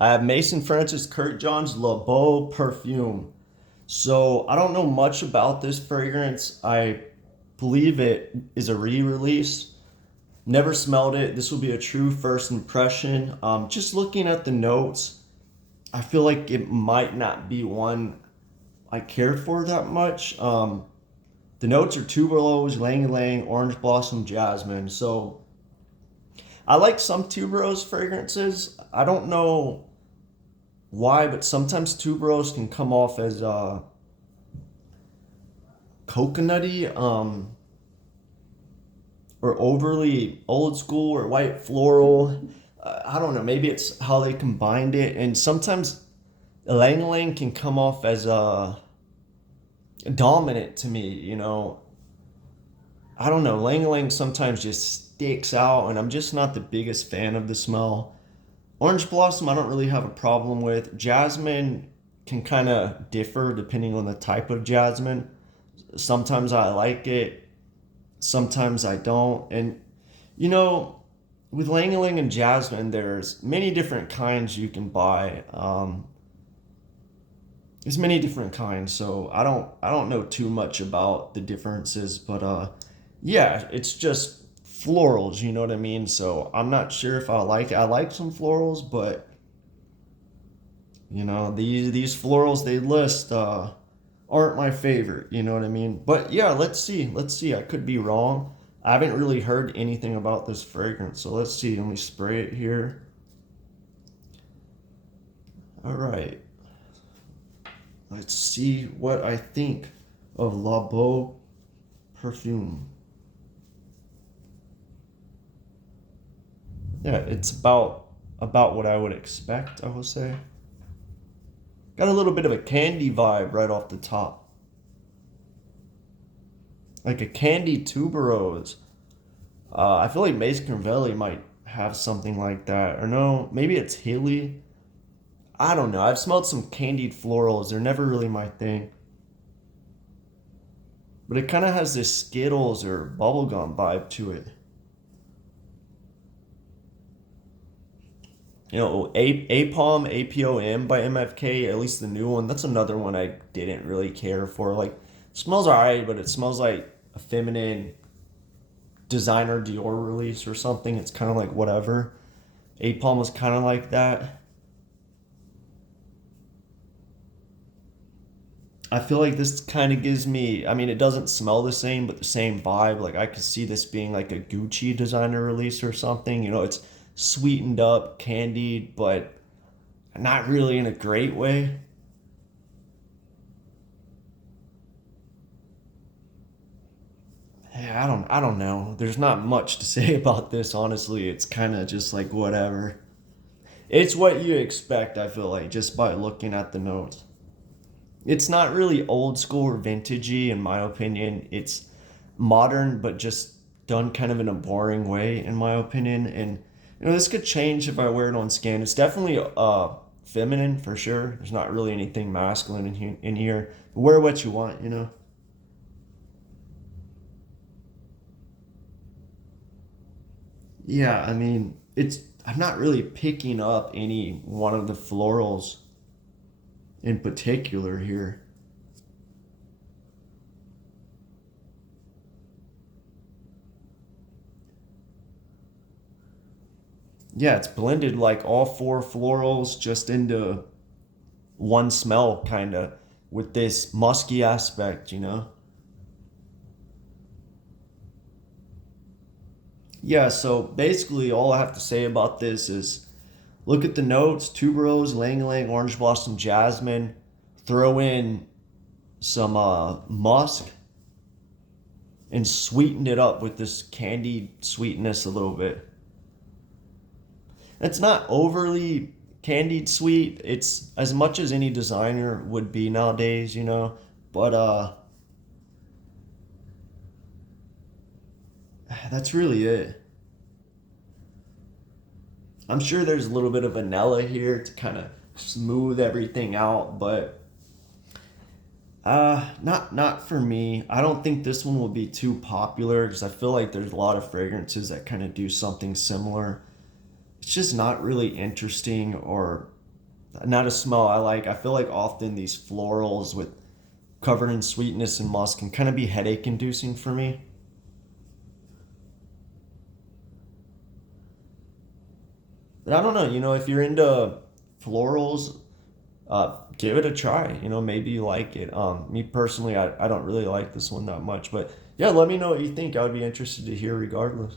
I have Mason Francis Kurkdjian's Beau Perfume. So I don't know much about this fragrance. I believe it is a re-release. Never smelled it. This will be a true first impression. Just looking at the notes, I feel like it might not be one I care for that much. The notes are tuberose, ylang ylang, orange blossom, jasmine. So I like some tuberose fragrances. I don't know why, but sometimes tuberose can come off as coconutty, or overly old school or white floral. I don't know. Maybe it's how they combined it, and sometimes ylang ylang can come off as dominant to me. I don't know. Ylang ylang sometimes just sticks out, and I'm just not the biggest fan of the smell. Orange blossom, I don't really have a problem with. Jasmine can kind of differ depending on the type of jasmine. Sometimes I like it, sometimes I don't. And you know, with Lang Lang and jasmine, there's many different kinds you can buy. There's many different kinds, so I don't know too much about the differences, but yeah, it's just florals, you know what I mean? So I'm not sure if I like it. I like some florals, but these florals they list aren't my favorite, you know what I mean? But yeah, let's see. Let's see. I could be wrong. I haven't really heard anything about this fragrance, so let's see. Let me spray it here. All right. Let's see what I think of La Beau Perfume. Yeah, it's about what I would expect, I will say. Got a little bit of a candy vibe right off the top. Like a candy tuberose. I feel like Mace Valley might have something like that. Or no, maybe it's Hilly. I don't know. I've smelled some candied florals. They're never really my thing. But it kind of has this Skittles or bubblegum vibe to it. Apom, APOM by MFK, at least the new one. That's another one I didn't really care for. Like, smells alright, but it smells like a feminine designer Dior release or something. It's kind of like whatever. Apom was kind of like that. I feel like this kind of gives me, I mean, it doesn't smell the same, but the same vibe. Like, I could see this being like a Gucci designer release or something. It's sweetened up, candied, but not really in a great way. Yeah, I don't know. There's not much to say about this, honestly. It's kind of just like whatever. It's what you expect, I feel like, just by looking at the notes. It's not really old school or vintagey, in my opinion. It's modern, but just done kind of in a boring way, in my opinion. And this could change if I wear it on skin. It's definitely feminine for sure. There's not really anything masculine in here. Wear what you want. Yeah, I mean, it's. I'm not really picking up any one of the florals in particular here. Yeah, it's blended like all four florals just into one smell, kind of, with this musky aspect. Yeah, so basically, all I have to say about this is look at the notes: tuberose, lang lang, orange blossom, jasmine. Throw in some musk and sweeten it up with this candied sweetness a little bit. It's not overly candied sweet. It's as much as any designer would be nowadays. But that's really it. I'm sure there's a little bit of vanilla here to kind of smooth everything out, but not for me. I don't think this one will be too popular because I feel like there's a lot of fragrances that kind of do something similar. It's just not really interesting or not a smell I like. I feel like often these florals with covered in sweetness and musk can kind of be headache inducing for me. But I don't know, if you're into florals, give it a try. Maybe you like it. Me personally, I don't really like this one that much. But yeah, let me know what you think. I would be interested to hear regardless.